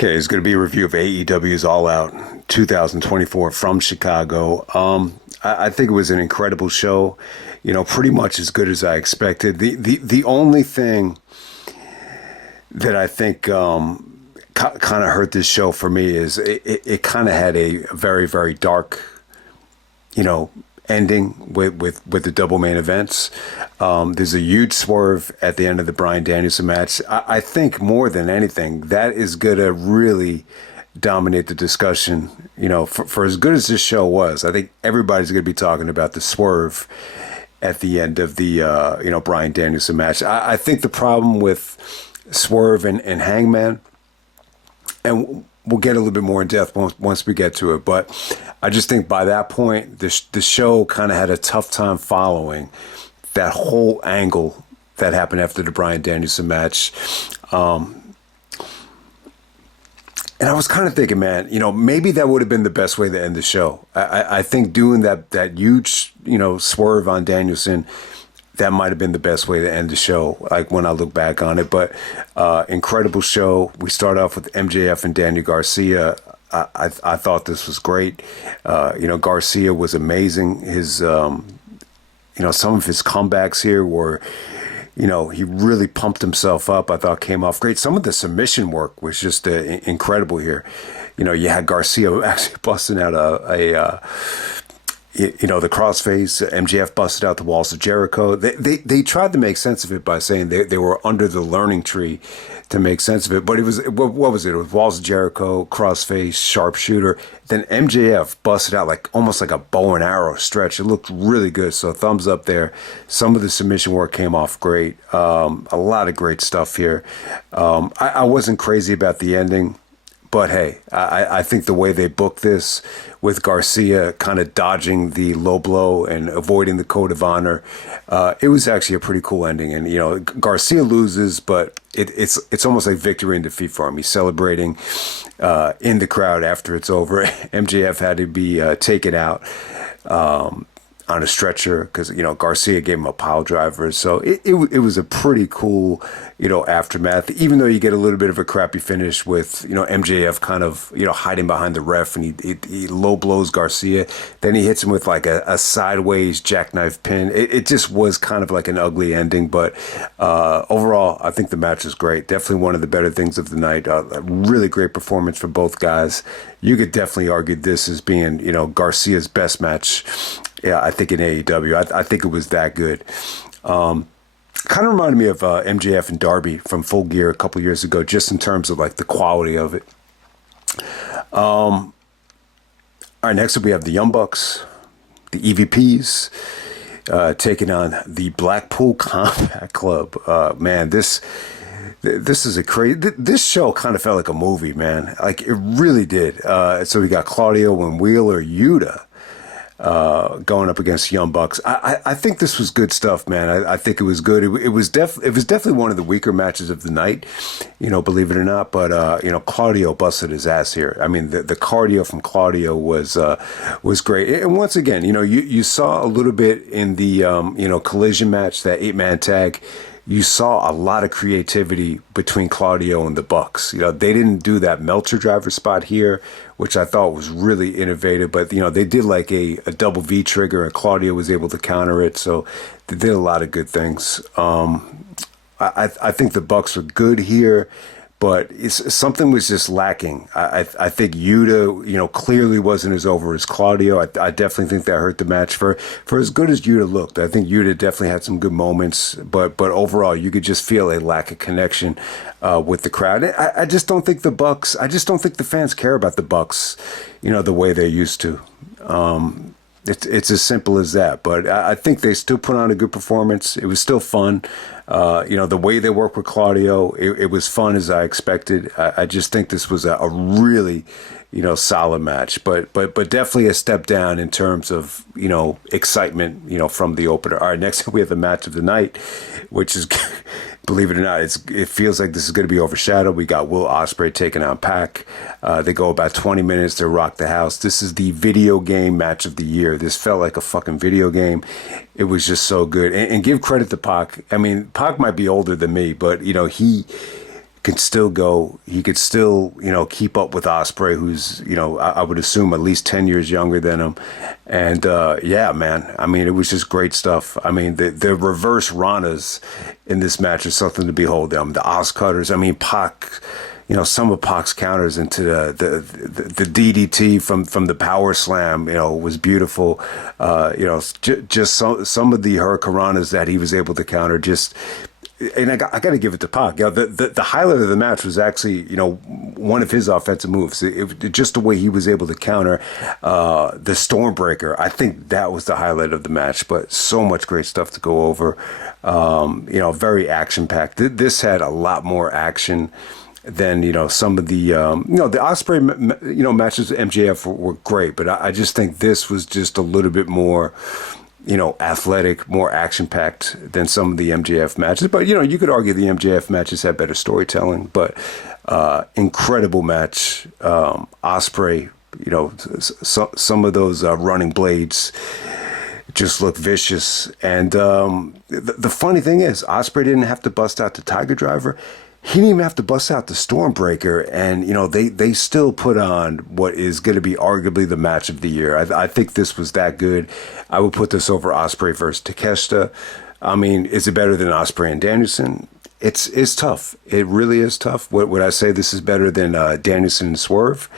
Okay, it's going to be a review of AEW's All Out 2024 from Chicago. I think it was an incredible show, pretty much as good as I expected. The only thing that I think kind of hurt this show for me is it kind of had a very, very dark, ending with the double main events. There's a huge swerve at the end of the Bryan Danielson match. I think more than anything, that is going to really dominate the discussion. For as good as this show was, I think everybody's going to be talking about the swerve at the end of the Bryan Danielson match. I think the problem with Swerve and Hangman, and we'll get a little bit more in depth once we get to it, but I just think by that point, the show kind of had a tough time following that whole angle that happened after the Bryan Danielson match. And I was kind of thinking, man, maybe that would have been the best way to end the show. I think doing that huge, swerve on Danielson, that might have been the best way to end the show, like when I look back on it. But incredible show. We start off with MJF and Daniel Garcia. I thought this was great. Garcia was amazing. His, some of his comebacks here were, he really pumped himself up. I thought came off great. Some of the submission work was just incredible here. You had Garcia actually busting out the crossface. MJF busted out the walls of Jericho. They tried to make sense of it by saying they were under the learning tree to make sense of it. But it was, what was it? It was walls of Jericho, crossface, sharpshooter. Then MJF busted out almost like a bow and arrow stretch. It looked really good. So thumbs up there. Some of the submission work came off great. A lot of great stuff here. I wasn't crazy about the ending. But hey, I think the way they booked this with Garcia kind of dodging the low blow and avoiding the code of honor, it was actually a pretty cool ending. And, Garcia loses, but it's almost like victory and defeat for him. He's celebrating in the crowd after it's over. MJF had to be taken out on a stretcher because, Garcia gave him a pile driver. So it was a pretty cool, aftermath, even though you get a little bit of a crappy finish with, MJF kind of, hiding behind the ref and he low blows Garcia. Then he hits him with a sideways jackknife pin. It just was kind of like an ugly ending. But overall, I think the match was great. Definitely one of the better things of the night. A really great performance for both guys. You could definitely argue this as being, Garcia's best match. Yeah, I think in AEW, I think it was that good. Kind of reminded me of MJF and Darby from Full Gear a couple years ago, just in terms of the quality of it. All right, next up we have the Young Bucks, the EVPs, taking on the Blackpool Combat Club. Man, this is a crazy. This show kind of felt like a movie, man. It really did. So we got Claudio and Wheeler Yuta going up against Young Bucks. I think this was good stuff, man. I think it was good. It was definitely one of the weaker matches of the night, believe it or not. But Claudio busted his ass here. I mean, the cardio from Claudio was great. And once again, you saw a little bit in the collision match, that 8-man tag. You saw a lot of creativity between Claudio and the Bucks. They didn't do that Meltzer driver spot here, which I thought was really innovative. But, they did a double V trigger, and Claudio was able to counter it. So they did a lot of good things. I think the Bucks were good here, but something was just lacking. I think Yuta, clearly wasn't as over as Claudio. I definitely think that hurt the match. For as good as Yuta looked, I think Yuta definitely had some good moments, but overall, you could just feel a lack of connection with the crowd. I just don't think the Bucks. I just don't think the fans care about the Bucks, the way they used to. It's as simple as that. But I think they still put on a good performance. It was still fun. The way they worked with Claudio, it was fun as I expected. I just think this was a really, solid match. But definitely a step down in terms of, excitement, from the opener. All right, next up we have the match of the night, which is, believe it or not, it feels like this is going to be overshadowed. We got Will Ospreay taking on Pac. They go about 20 minutes to rock the house. This is the video game match of the year. This felt like a fucking video game. It was just so good. And give credit to Pac. I mean, Pac might be older than me, but, he can still go. He could still, keep up with Ospreay, who's, I would assume at least 10 years younger than him. And yeah, man, I mean, it was just great stuff. I mean, the reverse Ranas in this match is something to behold. The Os cutters. I mean, Pac. Some of Pac's counters into the DDT from the power slam, was beautiful. Just some of the hurricanranas that he was able to counter. And I got to give it to Pac. The highlight of the match was actually, one of his offensive moves. Just the way he was able to counter the Stormbreaker. I think that was the highlight of the match. But so much great stuff to go over. Very action packed. This had a lot more action than some of the the Ospreay matches with MJF were great, but I just think this was just a little bit more athletic, more action packed than some of the MJF matches. But you could argue the MJF matches had better storytelling, but incredible match. Ospreay, some of those running blades just look vicious, and the funny thing is Ospreay didn't have to bust out the Tiger Driver. He didn't even have to bust out the Stormbreaker, and they still put on what is going to be arguably the match of the year. I think this was that good. I would put this over Ospreay versus Takeshita. I mean, is it better than Ospreay and Danielson? It's tough. It really is tough. Would I say this is better than Danielson and Swerve?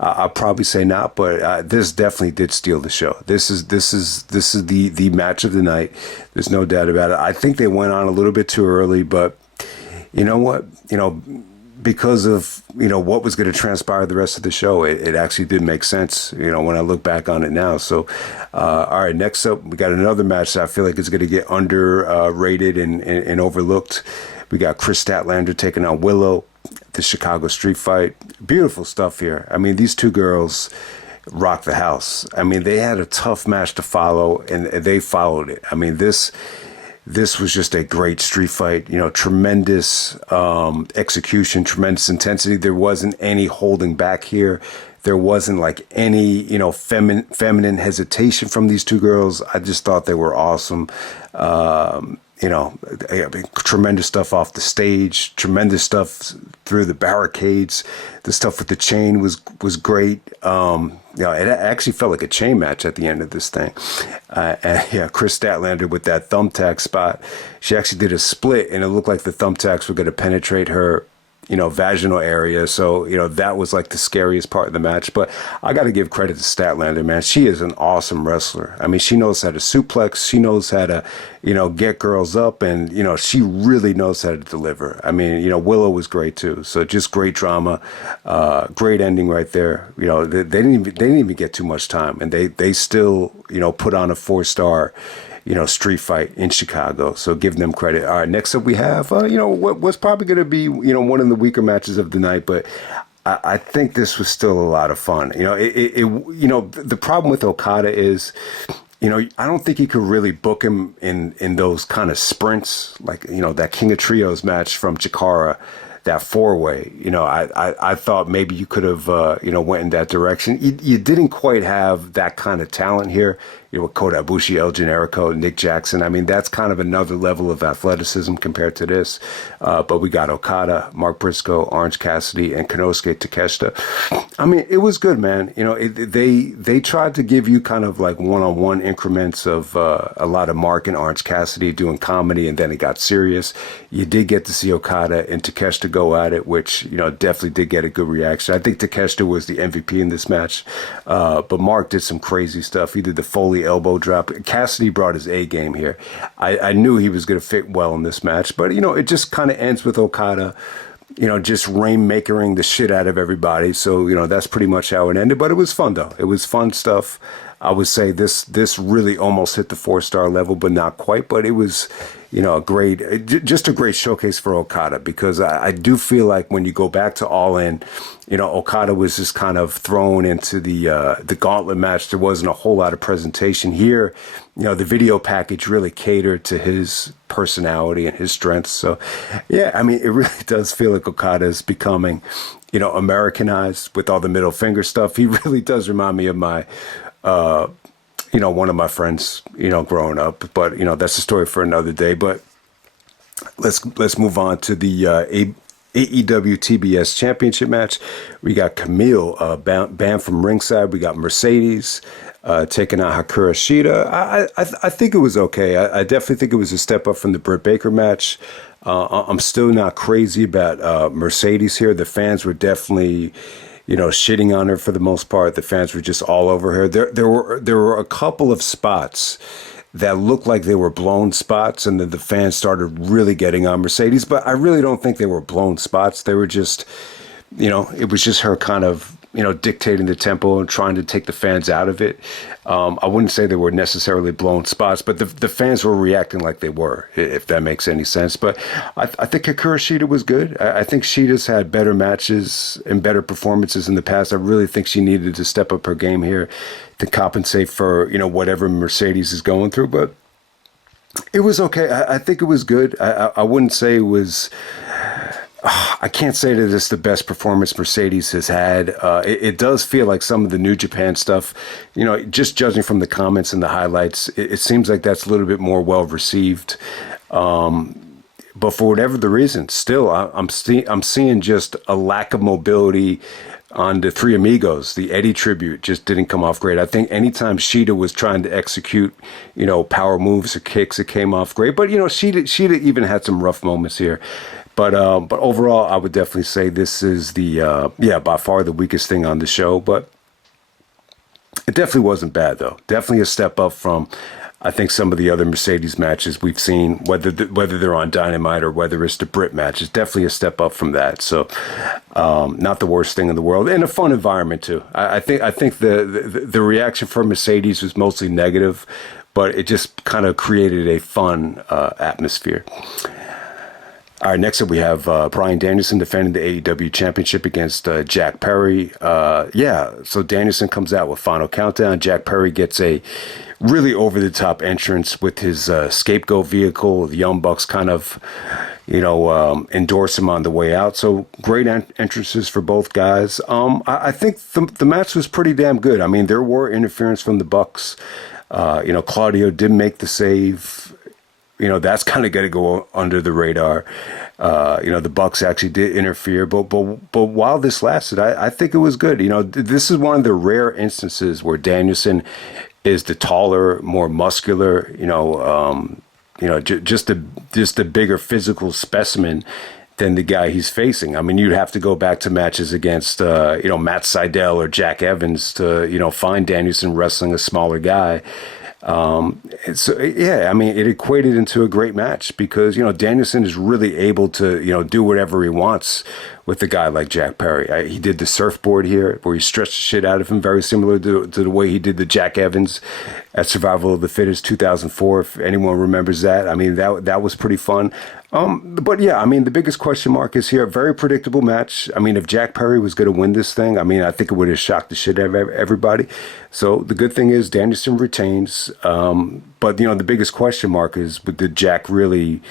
I'll probably say not, but this definitely did steal the show. This is the match of the night. There's no doubt about it. I think they went on a little bit too early, but you know what? Because of, what was going to transpire the rest of the show, it actually did make sense, when I look back on it now. So, all right, next up, we got another match that I feel like is going to get underrated and overlooked. We got Kris Statlander taking on Willow, the Chicago street fight. Beautiful stuff here. I mean, these two girls rocked the house. I mean, they had a tough match to follow, and they followed it. I mean, this was just a great street fight, tremendous execution, tremendous intensity. There wasn't any holding back here. There wasn't like any, feminine hesitation from these two girls. I just thought they were awesome. Tremendous stuff off the stage, tremendous stuff through the barricades. The stuff with the chain was great. It actually felt like a chain match at the end of this thing. Kris Statlander with that thumbtack spot. She actually did a split, and it looked like the thumbtacks were going to penetrate her, vaginal area. So, that was like the scariest part of the match. But I got to give credit to Statlander, man. She is an awesome wrestler. I mean, she knows how to suplex. She knows how to, get girls up, and, she really knows how to deliver. I mean, Willow was great too. So just great drama, great ending right there. They didn't even get too much time, and they still, put on a 4-star, street fight in Chicago. So give them credit. All right, next up we have, what's probably going to be, one of the weaker matches of the night, but I think this was still a lot of fun. The problem with Okada is, I don't think you could really book him in those kind of sprints, like, that King of Trios match from Chikara, that 4-way. I thought maybe you could have, went in that direction. You didn't quite have that kind of talent here. With Kota Ibushi, El Generico, Nick Jackson. I mean, that's kind of another level of athleticism compared to this. But we got Okada, Mark Briscoe, Orange Cassidy, and Konosuke Takeshita. I mean, it was good, man. They tried to give you kind of like one-on-one increments of a lot of Mark and Orange Cassidy doing comedy, and then it got serious. You did get to see Okada and Takeshita go at it, which, definitely did get a good reaction. I think Takeshita was the MVP in this match. But Mark did some crazy stuff. He did the Foley elbow drop. Cassidy brought his A game here. I knew he was going to fit well in this match, but it just kind of ends with Okada, just rainmakering the shit out of everybody. So that's pretty much how it ended. But it was fun though. It was fun stuff. I would say this really almost hit the 4-star level, but not quite. But it was, just a great showcase for Okada, because I do feel like when you go back to All In, Okada was just kind of thrown into the gauntlet match. There wasn't a whole lot of presentation here. The video package really catered to his personality and his strengths. So, yeah, I mean, it really does feel like Okada is becoming, Americanized with all the middle finger stuff. He really does remind me of my one of my friends, growing up, but, that's a story for another day. But let's move on to the AEW TBS Championship match. We got Camille banned from ringside. We got Mercedes taking out Hikaru Shida. I think it was okay. I definitely think it was a step up from the Britt Baker match. I'm still not crazy about Mercedes here. The fans were definitely, shitting on her for the most part. The fans were just all over her. There were a couple of spots that looked like they were blown spots, and then the fans started really getting on Mercedes. But I really don't think they were blown spots. They were just, it was just her kind of, dictating the tempo and trying to take the fans out of it. I wouldn't say they were necessarily blown spots, but the fans were reacting like they were, if that makes any sense. But I think Hikaru Shida was good. I think Shida's had better matches and better performances in the past. I really think she needed to step up her game here to compensate for, whatever Mercedes is going through. But it was okay. I think it was good. I wouldn't say it was... I can't say that it's the best performance Mercedes has had. It does feel like some of the New Japan stuff, just judging from the comments and the highlights, it seems like that's a little bit more well received. But for whatever the reason, still, I'm seeing just a lack of mobility on the Three Amigos. The Eddie tribute just didn't come off great. I think anytime Shida was trying to execute, power moves or kicks, it came off great. But, Shida even had some rough moments here. But overall, I would definitely say this is by far the weakest thing on the show. But it definitely wasn't bad, though. Definitely a step up from, I think, some of the other Mercedes matches we've seen, whether they're on Dynamite or whether it's the Brit match. It's definitely a step up from that. So not the worst thing in the world. And a fun environment, too. I think the reaction from Mercedes was mostly negative, but it just kind of created a fun atmosphere. All right, next up we have Bryan Danielson defending the AEW Championship against Jack Perry. So Danielson comes out with Final Countdown. Jack Perry gets a really over-the-top entrance with his scapegoat vehicle. The Young Bucks kind of, endorse him on the way out. So great entrances for both guys. I think the match was pretty damn good. I mean, there were interference from the Bucks. Claudio did make the save. That's kind of got to go under the radar. The Bucks actually did interfere, but while this lasted, I think it was good. This is one of the rare instances where Danielson is the taller, more muscular, just a bigger physical specimen than the guy he's facing. I mean, you'd have to go back to matches against, Matt Sydal or Jack Evans to, find Danielson wrestling a smaller guy. It equated into a great match because, Danielson is really able to, do whatever he wants with a guy like Jack Perry. He did the surfboard here where he stretched the shit out of him, very similar to the way he did the Jack Evans at Survival of the Fittest 2004, if anyone remembers that. I mean, that was pretty fun. The biggest question mark is here. Very predictable match. I mean, if Jack Perry was going to win this thing, I think it would have shocked the shit out of everybody. So the good thing is Danielson retains. But the biggest question mark is, did Jack really,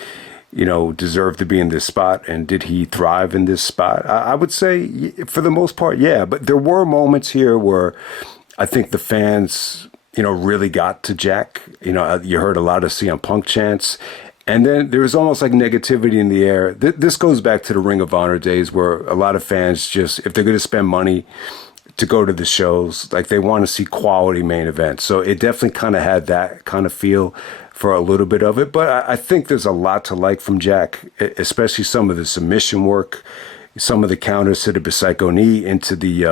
deserve to be in this spot? And did he thrive in this spot? I would say for the most part, yeah. But there were moments here where I think the fans, really got to Jack. You heard a lot of CM Punk chants. And then there was almost like negativity in the air. This goes back to the Ring of Honor days where a lot of fans just, if they're going to spend money to go to the shows, like they want to see quality main events. So it definitely kind of had that kind of feel for a little bit of it. But I think there's a lot to like from Jack, especially some of the submission work, some of the counters to the Psycho knee into the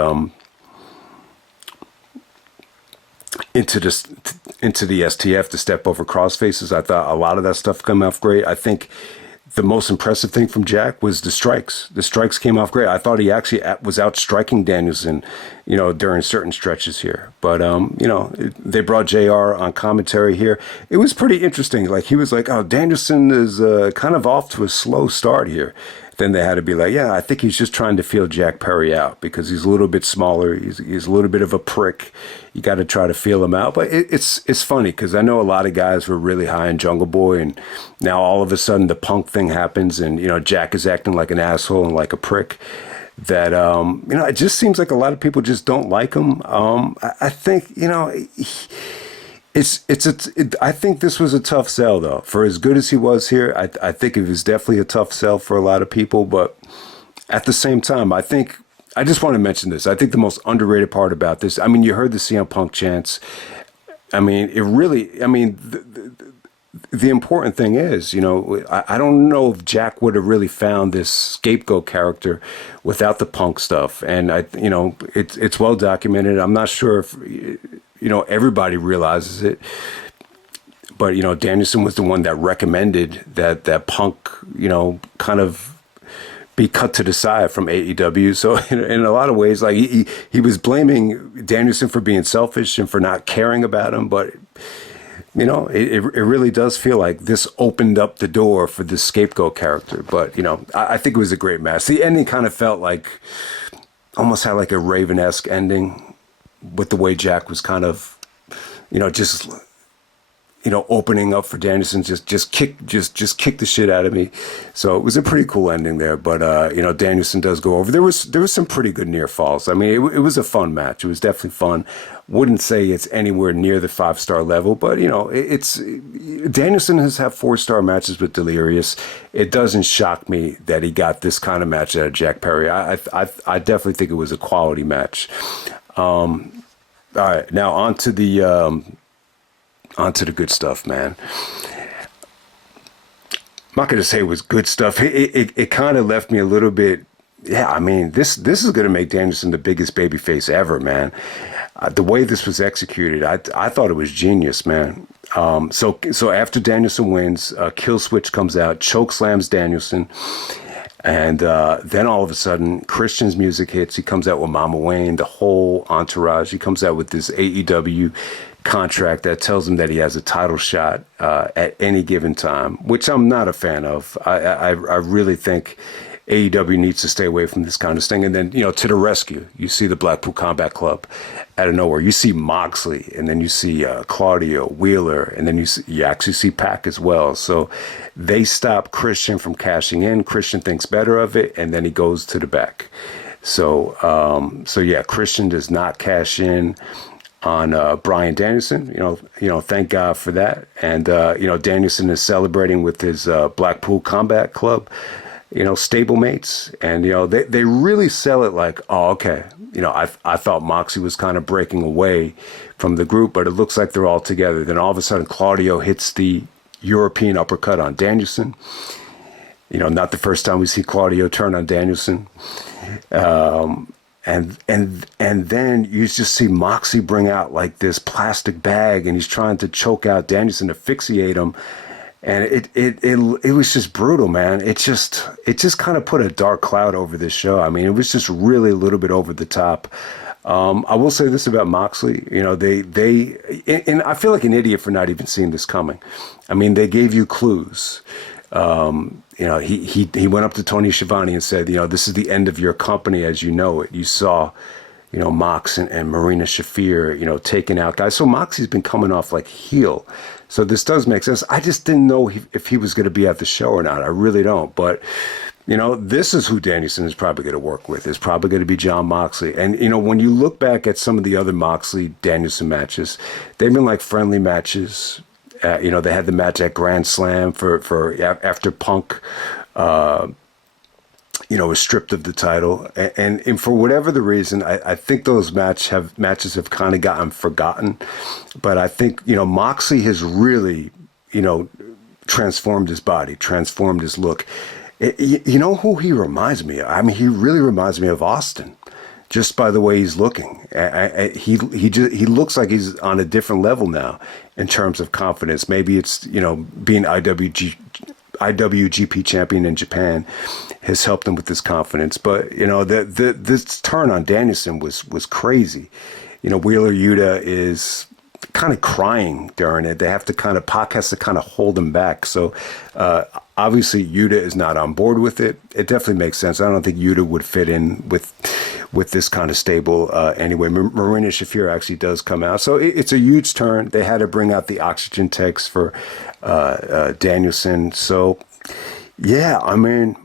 STF, to step over crossfaces. I thought a lot of that stuff came off great. I think the most impressive thing from Jack was the strikes. The strikes came off great. I thought he actually was out striking Danielson, during certain stretches here. But, they brought JR on commentary here. It was pretty interesting. Like, he was like, oh, Danielson is kind of off to a slow start here. Then they had to be like, yeah, I think he's just trying to feel Jack Perry out because he's a little bit smaller. He's a little bit of a prick. You got to try to feel him out. But it's funny because I know a lot of guys were really high in Jungle Boy, and now all of a sudden the Punk thing happens, and Jack is acting like an asshole and like a prick. That it just seems like a lot of people just don't like him. I think I think this was a tough sell, though. For as good as he was here, I think it was definitely a tough sell for a lot of people. But At the same time, I think I just want to mention this. I think the most underrated part about this. I mean, you heard the CM Punk chants. I mean, it really. I mean, the important thing is, I don't know if Jack would have really found this scapegoat character without the Punk stuff. And it's well documented. I'm not sure if everybody realizes it, but Danielson was the one that recommended that Punk, kind of be cut to the side from AEW. So in a lot of ways, like he was blaming Danielson for being selfish and for not caring about him, but. It really does feel like this opened up the door for this scapegoat character. But, I think it was a great match. The ending kind of felt like, almost had like a Raven-esque ending with the way Jack was kind of, just, opening up for Danielson, just kick the shit out of me. So it was a pretty cool ending there. But, Danielson does go over. There was some pretty good near falls. I mean, it was a fun match. It was definitely fun. Wouldn't say it's anywhere near the 5-star level, but it's Danielson has had 4-star matches with Delirious. It doesn't shock me that he got this kind of match out of Jack Perry. I definitely think it was a quality match. All right, now on to the good stuff, man. I'm not gonna say it was good stuff. It kind of left me a little bit. Yeah, I mean, this is gonna make Danielson the biggest babyface ever, man. The way this was executed, I thought it was genius, man. So after Danielson wins, Kill Switch comes out, choke slams Danielson, and then all of a sudden, Christian's music hits. He comes out with Mama Wayne, the whole entourage. He comes out with this AEW contract that tells him that he has a title shot at any given time, which I'm not a fan of. I really think AEW needs to stay away from this kind of thing. And then, to the rescue, you see the Blackpool Combat Club out of nowhere. You see Moxley, and then you see Claudio, Wheeler, and then you actually see Pac as well. So they stop Christian from cashing in. Christian thinks better of it, and then he goes to the back. So yeah, Christian does not cash in on Bryan Danielson. Thank God for that. And Danielson is celebrating with his Blackpool Combat Club stablemates, and they really sell it like, oh, okay, I thought Moxie was kind of breaking away from the group, but it looks like they're all together. Then all of a sudden Claudio hits the European uppercut on Danielson. Not the first time we see Claudio turn on Danielson. And then you just see Moxie bring out like this plastic bag, and he's trying to choke out Danielson, asphyxiate him. And it was just brutal, man. It just kind of put a dark cloud over this show. I mean, it was just really a little bit over the top. I will say this about Moxley. And I feel like an idiot for not even seeing this coming. I mean, they gave you clues. He went up to Tony Schiavone and said, this is the end of your company as you know it. You saw, Mox and Marina Shafir, taking out guys. So Moxie's been coming off like heel. So this does make sense. I just didn't know if he was going to be at the show or not. I really don't. But, this is who Danielson is probably going to work with. It's probably going to be John Moxley. And, when you look back at some of the other Moxley-Danielson matches, they've been like friendly matches. They had the match at Grand Slam for after Punk, was stripped of the title. And for whatever the reason, I think those matches have kind of gotten forgotten. But I think, Moxley has really, transformed his body, transformed his look. You know who he reminds me of? I mean, he really reminds me of Austin, just by the way he's looking. He looks like he's on a different level now in terms of confidence. Maybe it's, being IWGP champion in Japan has helped him with his confidence. But, this turn on Danielson was crazy. Wheeler Yuta is kind of crying during it. They have to Pac has to kind of hold him back. So, obviously Yuta is not on board with it. It definitely makes sense. I don't think Yuta would fit in with this kind of stable anyway. Marina Shafir actually does come out. So it's a huge turn. They had to bring out the oxygen tanks for Danielson. So, yeah, I mean,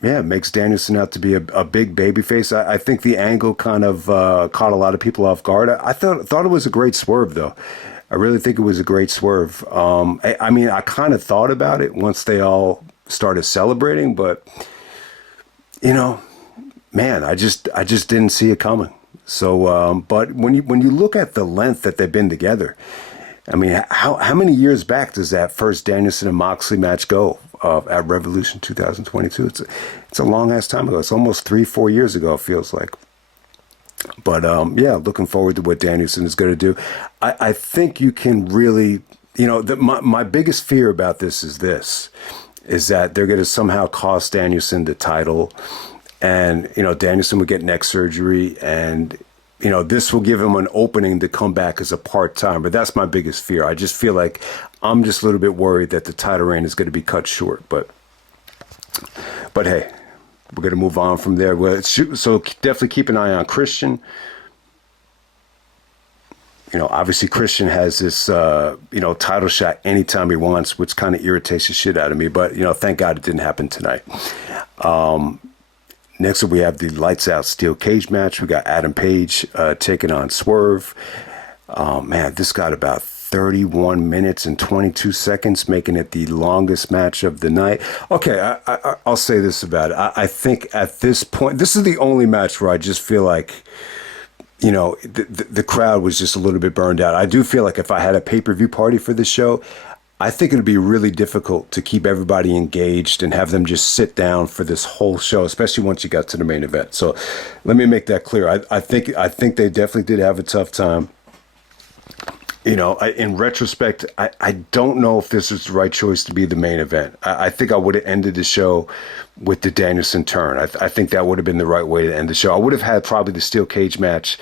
yeah, it makes Danielson out to be a big babyface. I think the angle kind of caught a lot of people off guard. I thought it was a great swerve, though. I really think it was a great swerve. I mean, I kind of thought about it once they all started celebrating, but you know, man, I just didn't see it coming. So, but when you look at the length that they've been together, I mean, how many years back does that first Danielson and Moxley match go at Revolution 2022? It's a long ass time ago. It's almost 3-4 years ago. It feels like. But yeah, looking forward to what Danielson is going to do. I think you can really, my biggest fear about this is that they're going to somehow cost Danielson the title, and Danielson would get neck surgery, and this will give him an opening to come back as a part-time. But that's my biggest fear. I just feel like I'm just a little bit worried that the title reign is going to be cut short. But hey, we're going to move on from there. So definitely keep an eye on Christian. Obviously Christian has this, title shot anytime he wants, which kind of irritates the shit out of me. But, thank God it didn't happen tonight. Next up, we have the Lights Out Steel Cage match. We got Adam Page taking on Swerve. Man, this got about 31 minutes and 22 seconds, making it the longest match of the night. Okay, I'll say this about it. I think at this point, this is the only match where I just feel like, the crowd was just a little bit burned out. I do feel like if I had a pay-per-view party for this show, I think it'd be really difficult to keep everybody engaged and have them just sit down for this whole show, especially once you got to the main event. So let me make that clear. I think they definitely did have a tough time. In retrospect, I don't know if this was the right choice to be the main event. I think I would have ended the show with the Danielson turn. I think that would have been the right way to end the show. I would have had probably the steel cage match,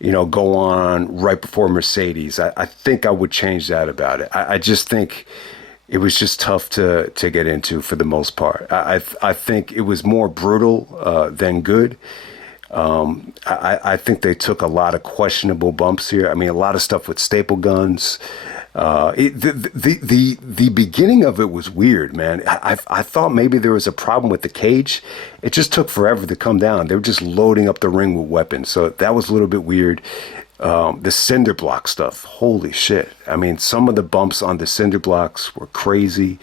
go on right before Mercedes. I think I would change that about it. I just think it was just tough to get into for the most part. I think it was more brutal than good. I think they took a lot of questionable bumps here. I mean, a lot of stuff with staple guns. The beginning of it was weird, man. I thought maybe there was a problem with the cage. It just took forever to come down. They were just loading up the ring with weapons. So that was a little bit weird. The cinder block stuff. Holy shit. I mean, some of the bumps on the cinder blocks were crazy.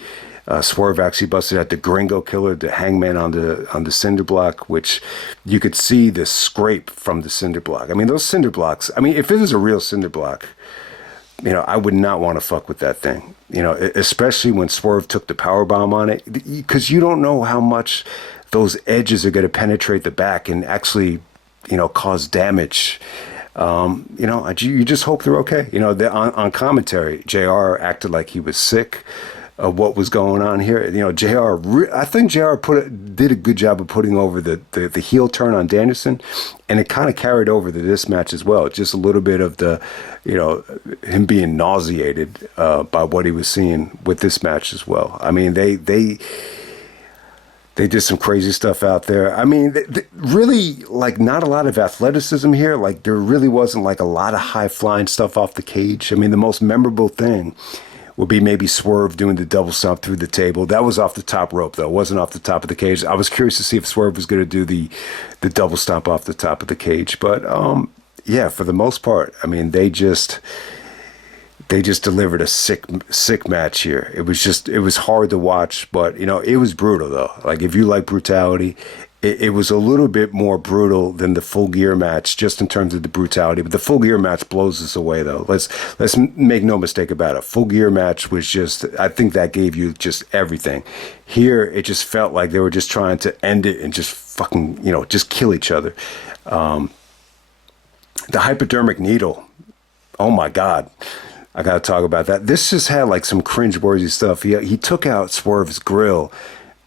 Swerve actually busted out the Gringo Killer, the Hangman on the cinder block, which you could see the scrape from the cinder block. I mean, those cinder blocks, I mean, if it was a real cinder block, I would not want to fuck with that thing, especially when Swerve took the power bomb on it, because you don't know how much those edges are going to penetrate the back and actually, cause damage. You just hope they're okay. On commentary, JR acted like he was sick of what was going on here. I think JR did a good job of putting over the heel turn on Danielson, and it kind of carried over to this match as well. Just a little bit of the, him being nauseated by what he was seeing with this match as well. I mean, they did some crazy stuff out there. I mean, really, like, not a lot of athleticism here. Like, there really wasn't like a lot of high flying stuff off the cage. I mean, the most memorable thing would be maybe Swerve doing the double stomp through the table. That was off the top rope, though. It wasn't off the top of the cage. I was curious to see if Swerve was going to do the double stomp off the top of the cage. But, yeah, for the most part, I mean, they just delivered a sick match here. It was hard to watch, but, it was brutal, though. Like, if you like brutality, it was a little bit more brutal than the Full Gear match, just in terms of the brutality. But the Full Gear match blows us away, though. Let's make no mistake about it. Full Gear match was just, I think that gave you just everything. Here, it just felt like they were just trying to end it and just fucking, just kill each other. The hypodermic needle, oh my God. I got to talk about that. This just had like some cringeworthy stuff. He took out Swerve's grill,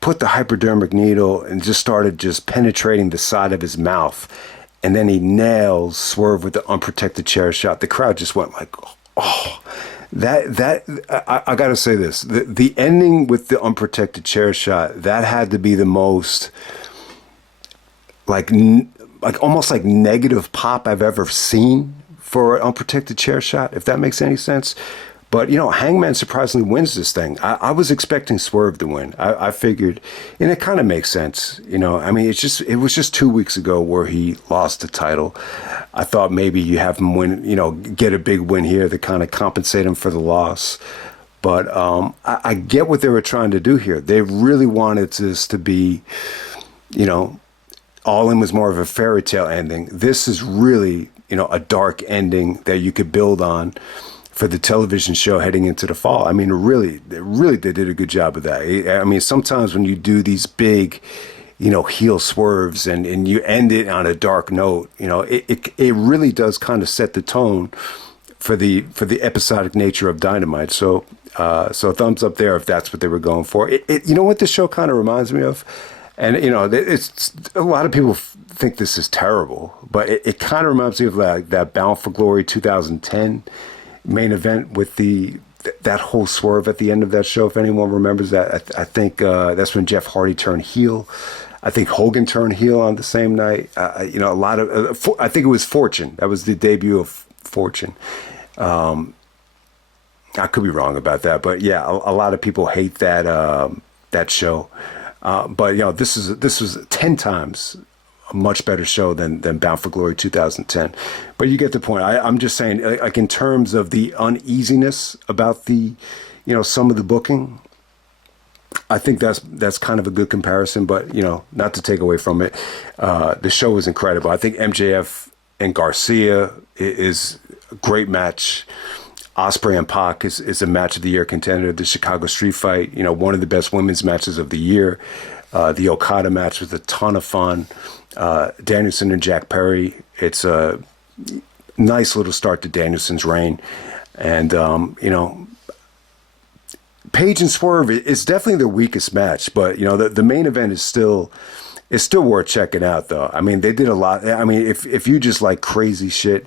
put the hypodermic needle, and just started just penetrating the side of his mouth. And then he nails Swerve with the unprotected chair shot. The crowd just went like, oh, I got to say this. The ending with the unprotected chair shot, that had to be the most like almost like negative pop I've ever seen for an unprotected chair shot, if that makes any sense. But, Hangman surprisingly wins this thing. I was expecting Swerve to win. I figured, and it kind of makes sense. I mean, it was just 2 weeks ago where he lost the title. I thought maybe you have him win, get a big win here to kind of compensate him for the loss. But I get what they were trying to do here. They really wanted this to be, All In was more of a fairy tale ending. This is really, a dark ending that you could build on for the television show heading into the fall. I mean, really, they did a good job of that. I mean, sometimes when you do these big, heel swerves and you end it on a dark note, it really does kind of set the tone for the episodic nature of Dynamite. So thumbs up there if that's what they were going for. You know what this show kind of reminds me of? And, it's a lot of people think this is terrible, but it kind of reminds me of like that Bound for Glory 2010 main event with that whole swerve at the end of that show. If anyone remembers that, I think that's when Jeff Hardy turned heel. I think Hogan turned heel on the same night. A lot of, I think it was Fortune. That was the debut of Fortune. I could be wrong about that, but yeah, a lot of people hate that show. But this was 10 times a much better show than Bound for Glory 2010. But you get the point. I'm just saying, like in terms of the uneasiness about the, some of the booking, I think that's kind of a good comparison. But not to take away from it, the show was incredible. I think MJF and Garcia is a great match. Ospreay and Pac is a match of the year contender. The Chicago Street Fight, one of the best women's matches of the year. The Okada match was a ton of fun. Danielson and Jack Perry, it's a nice little start to Danielson's reign. And, Page and Swerve is definitely the weakest match, but, the main event is still worth checking out, though. I mean, they did a lot. I mean, if you just like crazy shit,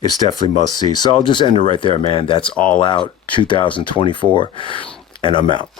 it's definitely must see. So I'll just end it right there, man. That's All Out 2024, and I'm out.